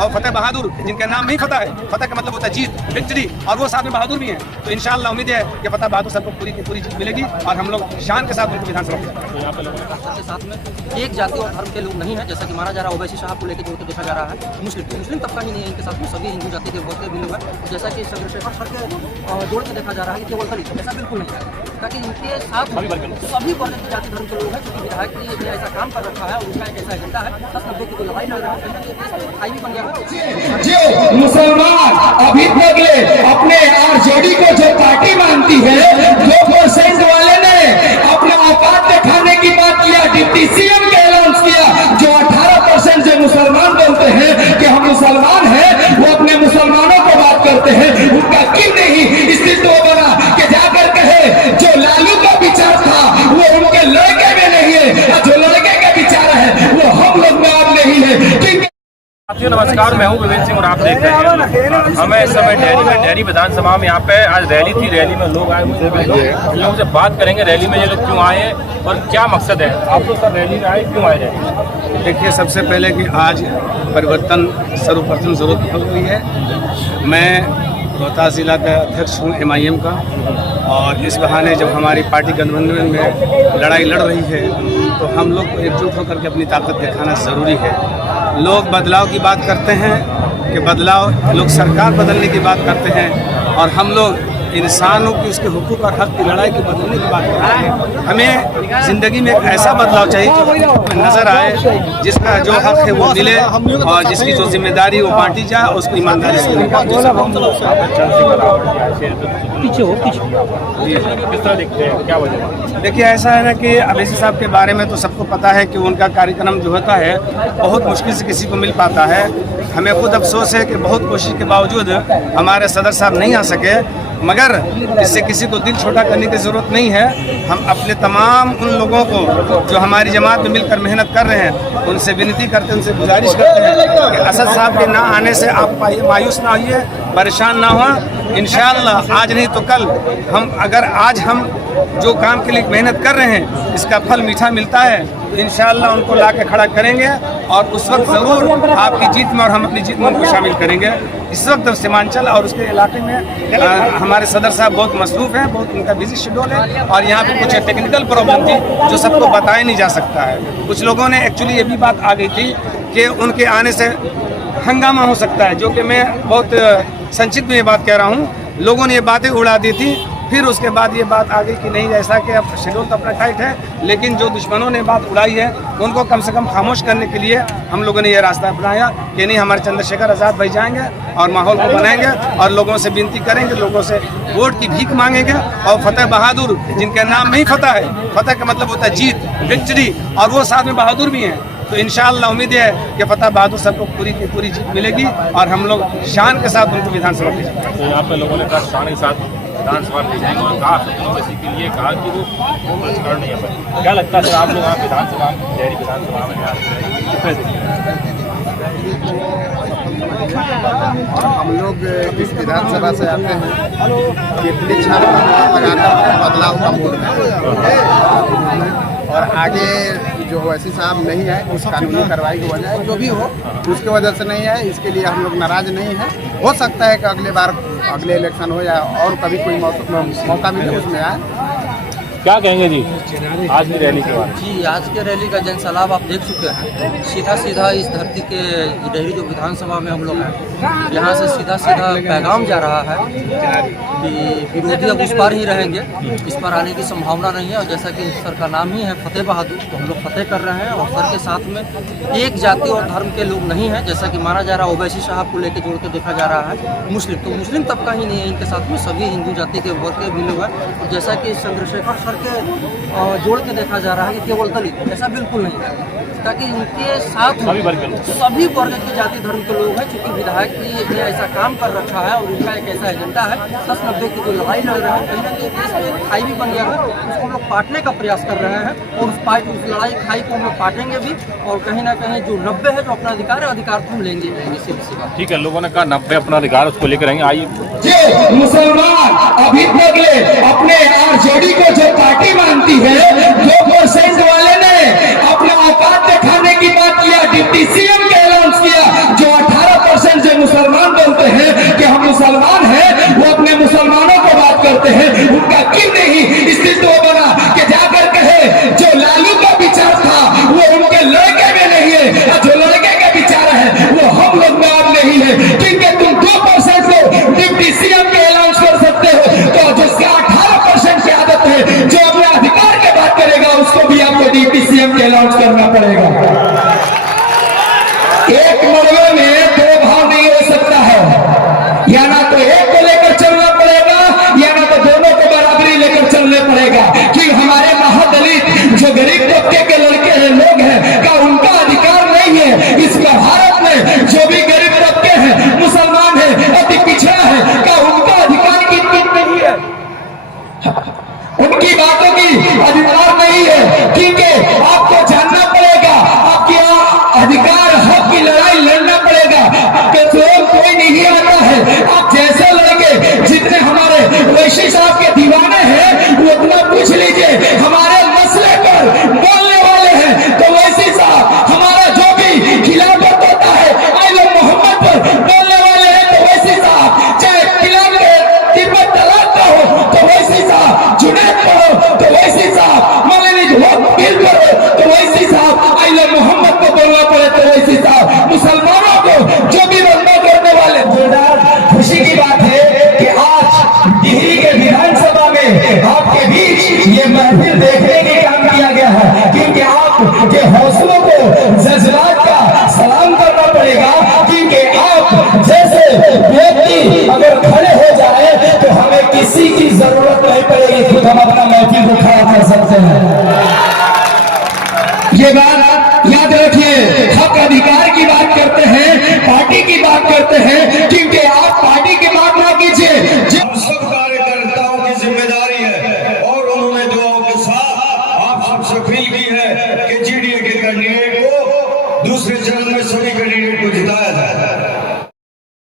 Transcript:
और फतेह बहादुर जिनका नाम नहीं फतेह है, फतेह का मतलब होता है जीत, विक्ट्री, और वो साथ में बहादुर भी हैं। तो इंशाअल्लाह उम्मीद है कि फतेह बहादुर सबको पूरी की पूरी जीत मिलेगी और हम लोग शान के साथ उनको विधानसभा के साथ में एक जाति और धर्म के लोग नहीं है, जैसा कि माना जा रहा है। ओवैसी साहब को लेकर जो देखा जा रहा है, मुस्लिम तबका ही नहीं है इनके साथ में, सभी हिंदू जाति के वर्ग के भी लोग हैं। जैसा कि चंद्रशेखर सर के जोड़ के देखा जा रहा है कि केवल दलित, ऐसा बिल्कुल नहीं है, ताकि इनके साथ सभी वर्ग की जाति धर्म के लोग हैं। क्योंकि विधायक ने ऐसा काम कर रखा है और उनका एक ऐसा एजेंडा है, 10-90 की लड़ाई लड़ रहा है, बन गया। जो मुसलमान अभी तक अपने आरजेडी को जो पार्टी मानती है, 2% वाले ने अपने औकात दिखाने की बात किया, डिप्टी सीएम के अनाउंस किया। जो 18% जो मुसलमान बोलते हैं कि हम मुसलमान हैं, वो अपने मुसलमानों को बात करते हैं। उनका क्यों नहीं स्थिति बना कि जाकर कहे जो लालू का विचार था वो उनके लड़के में नहीं है, जो लड़के का विचार है वो हम लोग में अब नहीं है। नमस्कार, मैं हूं विवेक सिंह और आप देख रहे हैं हमें इस समय डेहरी विधानसभा में यहाँ पे आज रैली थी। रैली में लोग आए हुए हैं, लोगों से बात करेंगे रैली में ये लोग क्यों आए और क्या मकसद है। आप लोग सर रैली में आए, क्यों आए रैली? देखिए, सबसे पहले कि आज परिवर्तन सर्वप्रथम जरूरत पड़ रही है। मैं रोहतास जिला का अध्यक्ष हूँ MIM का, और इस बहाने जब हमारी पार्टी गठबंधन में लड़ाई लड़ रही है तो हम लोग को एकजुट होकर के अपनी ताकत दिखाना ज़रूरी है। लोग बदलाव की बात करते हैं कि बदलाव, लोग सरकार बदलने की बात करते हैं, और हम लोग इंसानों की उसके हुकूक और हक की लड़ाई की बदलने की बात करते हैं। हमें ज़िंदगी में एक ऐसा बदलाव चाहिए जो नज़र आए, जिसका जो हक है वो मिले और जिसकी जो जिम्मेदारी वो बांटी जाए, उसको ईमानदारी से देखिए, ऐसा है ना कि अवैसी साहब के बारे में तो सबको पता है कि उनका कार्यक्रम जो होता है बहुत मुश्किल से किसी को मिल पाता है। हमें खुद अफसोस है कि बहुत कोशिश के बावजूद हमारे सदर साहब नहीं आ सके, मगर इससे किसी को दिल छोटा करने की ज़रूरत नहीं है। हम अपने तमाम उन लोगों को जो हमारी जमात में मिलकर मेहनत कर रहे हैं, उनसे विनती करते हैं, उनसे गुजारिश करते हैं कि असद साहब के ना आने से आप मायूस ना होइए, परेशान ना हो। इंशाअल्लाह आज नहीं तो कल अगर आज हम जो काम के लिए मेहनत कर रहे हैं इसका फल मीठा मिलता है तो इंशाअल्लाह उनको ला के खड़ा करेंगे, और उस वक्त ज़रूर आपकी जीत में और हम अपनी जीत में उनको शामिल करेंगे। इस वक्त सीमांचल और उसके इलाके में हमारे सदर साहब बहुत मसरूफ़ हैं, बहुत उनका बिजी शेड्यूल है, और यहाँ पे कुछ टेक्निकल प्रॉब्लम थी जो सबको बताया नहीं जा सकता है। कुछ लोगों ने एक्चुअली ये भी बात आ गई थी कि उनके आने से हंगामा हो सकता है, जो कि मैं बहुत संक्षिप्त में ये बात कह रहा हूँ। लोगों ने ये बातें उड़ा दी थी, फिर उसके बाद ये बात आ गई कि नहीं, ऐसा कि अब शेड्यूल तो अपना टाइट है, लेकिन जो दुश्मनों ने बात उड़ाई है उनको कम से कम खामोश करने के लिए हम लोगों ने ये रास्ता अपनाया कि नहीं, हमारे चंद्रशेखर आज़ाद भाई जाएंगे और माहौल को बनाएंगे और लोगों से विनती करेंगे, लोगों से वोट की भीख मांगेंगे। और फतेह बहादुर जिनका नाम नहीं फतेह है, फतेह का मतलब होता है जीत, विक्ट्री, और वो साथ में बहादुर भी हैं। तो इंशाअल्लाह उम्मीद है कि फतेह बहादुर सबको पूरी की पूरी जीत मिलेगी और हम लोग शान के साथ उनको विधानसभा भेजेंगे। तो यहाँ पे लोगों ने कहा शान के साथ विधानसभा भेजेंगे और कहा के लिए कहा कि वो राजकारण नहीं है। क्या लगता है सर, आप लोग यहाँ विधानसभा डेहरी विधानसभा में हम लोग इस विधानसभा से आते हैं कि अपने छात्र लगाकर बदलाव का मूड है, और आगे जो ओवैसी साहब नहीं है उस कानूनी कार्रवाई की वजह जो भी हो उसकी वजह से नहीं है, इसके लिए हम लोग नाराज नहीं हैं। हो सकता है कि अगले बार अगले इलेक्शन हो या और कभी कोई मौका मिले उसमें आए। क्या कहेंगे जी आज की रैली के बाद? जी, आज के रैली का जनसैलाब आप देख चुके हैं। सीधा इस धरती के डेहरी जो विधानसभा में हम लोग हैं, यहाँ से सीधा पैगाम जा रहा है कि विरोधी अब उस पार ही रहेंगे, इस पर आने की संभावना नहीं है। और जैसा कि सर का नाम ही है फतेह बहादुर, तो हम लोग फतेह कर रहे हैं। और सर के साथ में एक जाति और धर्म के लोग नहीं हैं, जैसा कि माना जा रहा है। ओवैसी साहब को लेकर जोड़ के देखा जा रहा है, मुस्लिम तबका ही नहीं है इनके साथ में, सभी हिंदू जाति के वर्ग के भी लोग हैं। और जैसा कि चंद्रशेखर के जोड़ के देखा जा रहा है कि केवल दलित, ऐसा बिल्कुल नहीं है, ताकि इनके साथ सभी वर्ग की जाति धर्म के लोग हैं। क्योंकि विधायक ने ऐसा काम कर रखा है और उनका एक ऐसा एजेंडा है, 10-90 की जो लड़ाई लड़ रहे हैं, कहीं ना कहीं देश में खाई भी बन गया है, उसको हम लोग पाटने का प्रयास कर रहे हैं। और उस लड़ाई खाई को हम लोग पाटेंगे भी, और कहीं ना कहीं जो 90 है जो अपना अधिकार है, अधिकार तो हम लेंगे। ठीक है, लोगों ने कहा 90 अपना अधिकार उसको लेकर आएंगे। आइए, मुसलमान अभी तक अपने आरजेडी को जो पार्टी मानती है, 2% वाले ने अपने औकात दिखाने की बात किया, डिप्टी सीएम के अनाउंस किया। जो 18% जैसे व्यक्ति अगर खड़े हो जाए तो हमें किसी की जरूरत नहीं पड़ेगी, खुद हम अपना महफिल को खड़ा कर सकते हैं। ये बात याद रखिए, हक अधिकार की बात करते हैं, पार्टी की बात करते हैं, क्योंकि आप पार्टी की बात ना कीजिए। हम सब कार्यकर्ताओं की जिम्मेदारी है और उन्होंने दुआओं के साथ आप सबसे अपील की है कि जीडीए के कैंडिडेट को दूसरे चरण